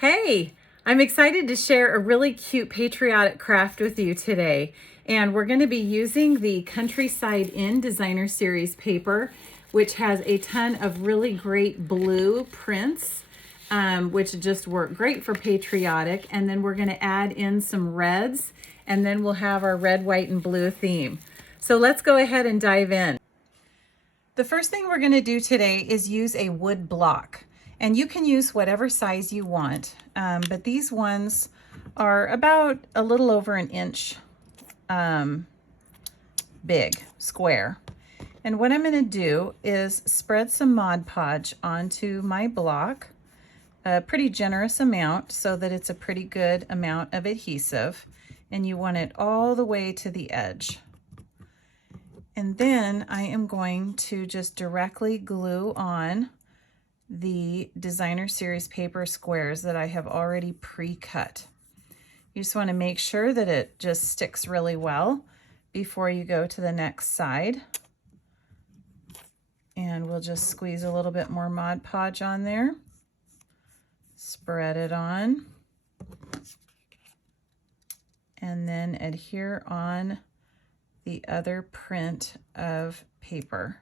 Hey, I'm excited to share a really cute patriotic craft with you today. And we're going to be using the Countryside Inn Designer Series paper, which has a ton of really great blue prints, which just work great for patriotic. And then we're going to add in some reds, and then we'll have our red, white, and blue theme. So let's go ahead and dive in. The first thing we're going to do today is use a wood block. And you can use whatever size you want, but these ones are about a little over an inch big, square. And what I'm going to do is spread some Mod Podge onto my block, a pretty generous amount so that it's a pretty good amount of adhesive, and you want it all the way to the edge. And then I am going to just directly glue on the Designer Series paper squares that I have already pre-cut. You just want to make sure that it just sticks really well before you go to the next side. And we'll just squeeze a little bit more Mod Podge on there. Spread it on. And then adhere on the other print of paper.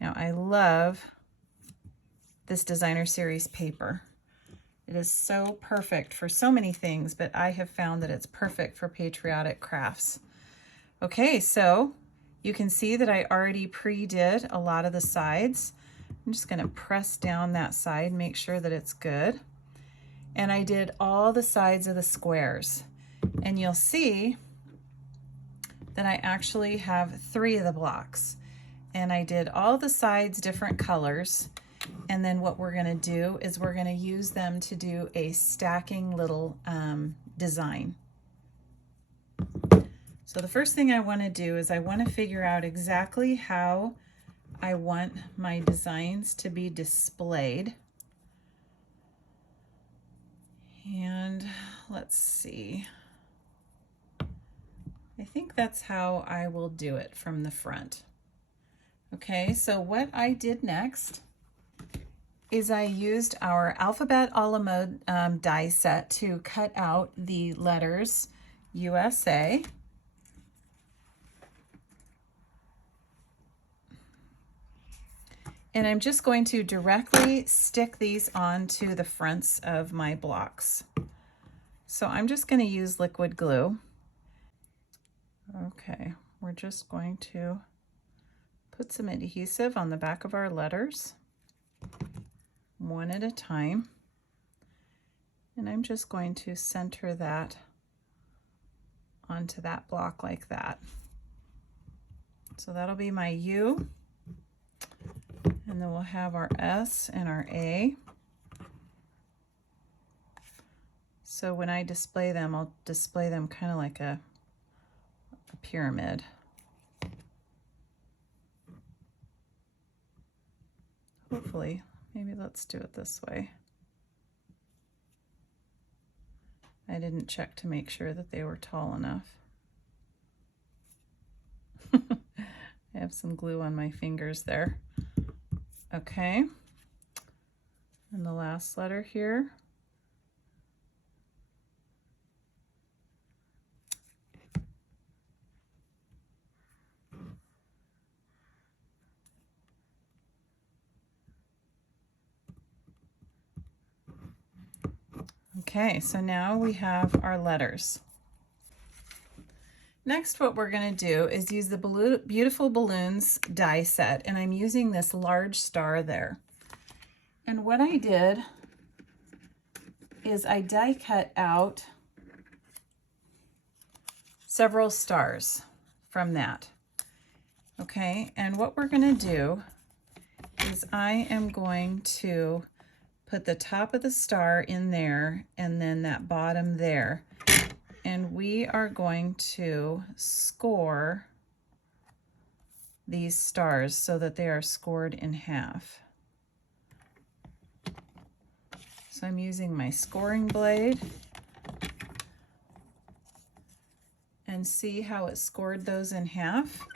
Now I love this Designer Series paper. It is so perfect for so many things, but I have found that it's perfect for patriotic crafts. Okay, so you can see that I already pre-did a lot of the sides. I'm just going to press down that side, make sure that it's good. And I did all the sides of the squares. And you'll see that I actually have 3 of the blocks. And I did all the sides different colors. And then what we're going to do is we're going to use them to do a stacking little design. So the first thing I want to do is I want to figure out exactly how I want my designs to be displayed. And let's see. I think that's how I will do it from the front. Okay, so what I did next is I used our Alphabet a la Mode die set to cut out the letters USA. And I'm just going to directly stick these onto the fronts of my blocks. So I'm just going to use liquid glue. Okay, we're just going to put some adhesive on the back of our letters, one at a time. And I'm just going to center that onto that block like that. So that'll be my U. And then we'll have our S and our A. So when I display them, I'll display them kind of like a pyramid. Hopefully, maybe let's do it this way. I didn't check to make sure that they were tall enough. I have some glue on my fingers there. Okay, and the last letter here. Okay, so now we have our letters. Next, what we're going to do is use the Beautiful Balloons die set, and I'm using this large star there. And what I did is I die cut out several stars from that. Okay, and what we're going to do is I am going to put the top of the star in there and then that bottom there. And we are going to score these stars so that they are scored in half. So I'm using my scoring blade, and see how it scored those in half.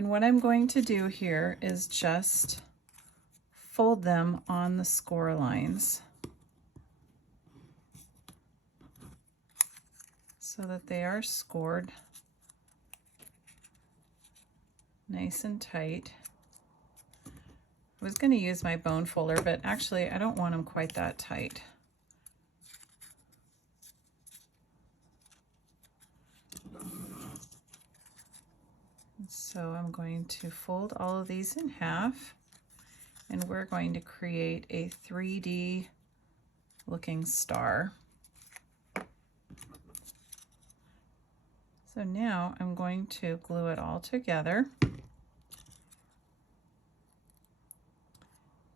And what I'm going to do here is just fold them on the score lines so that they are scored nice and tight. I was going to use my bone folder, but actually I don't want them quite that tight. So I'm going to fold all of these in half, and we're going to create a 3D looking star. So now I'm going to glue it all together.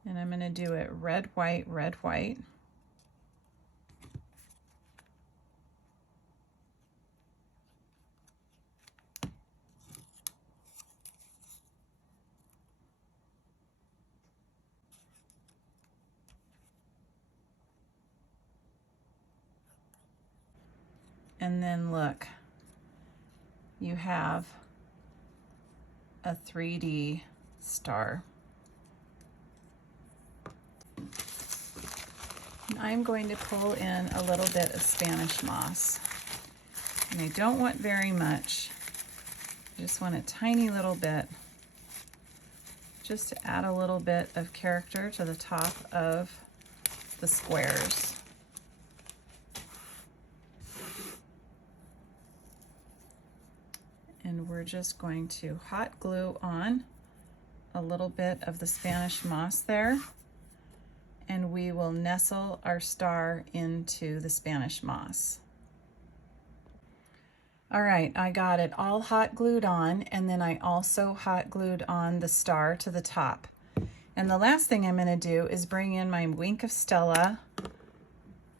And I'm going to do it red, white, red, white. And then look, you have a 3D star. I'm going to pull in a little bit of Spanish moss. And I don't want very much. I just want a tiny little bit, just to add a little bit of character to the top of the squares. And we're just going to hot glue on a little bit of the Spanish moss there, and we will nestle our star into the Spanish moss. All right, I got it all hot glued on, and then I also hot glued on the star to the top. And the last thing I'm going to do is bring in my Wink of Stella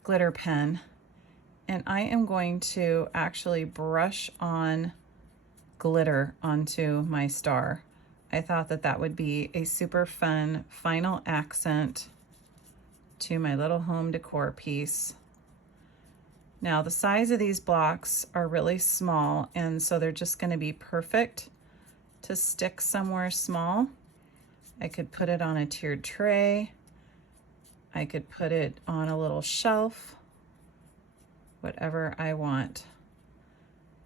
glitter pen, and I am going to actually brush on glitter onto my star. I thought that that would be a super fun final accent to my little home decor piece. Now the size of these blocks are really small, and so they're just going to be perfect to stick somewhere small. I could put it on a tiered tray. I could put it on a little shelf, whatever I want.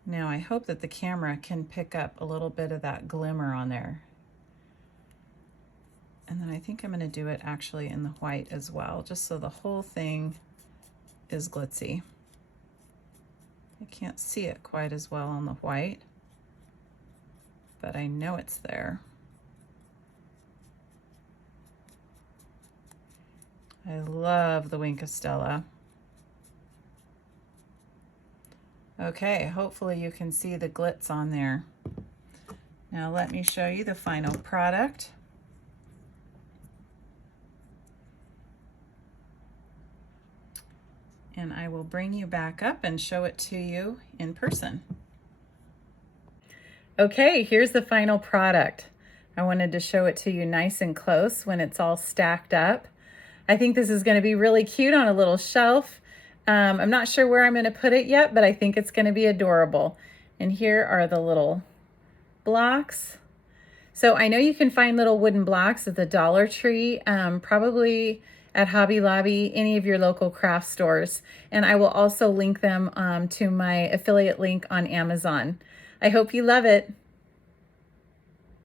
Now I hope that the camera can pick up a little bit of that glimmer on there. And then I think I'm going to do it actually in the white as well, just so the whole thing is glitzy. I can't see it quite as well on the white, but I know it's there. I love the Wink of Stella. Okay, hopefully you can see the glitz on there. Now let me show you the final product. And I will bring you back up and show it to you in person. Okay, here's the final product. I wanted to show it to you nice and close when it's all stacked up. I think this is going to be really cute on a little shelf. I'm not sure where I'm going to put it yet, but I think it's going to be adorable. And here are the little blocks. So I know you can find little wooden blocks at the Dollar Tree, probably at Hobby Lobby, any of your local craft stores. And I will also link them to my affiliate link on Amazon. I hope you love it.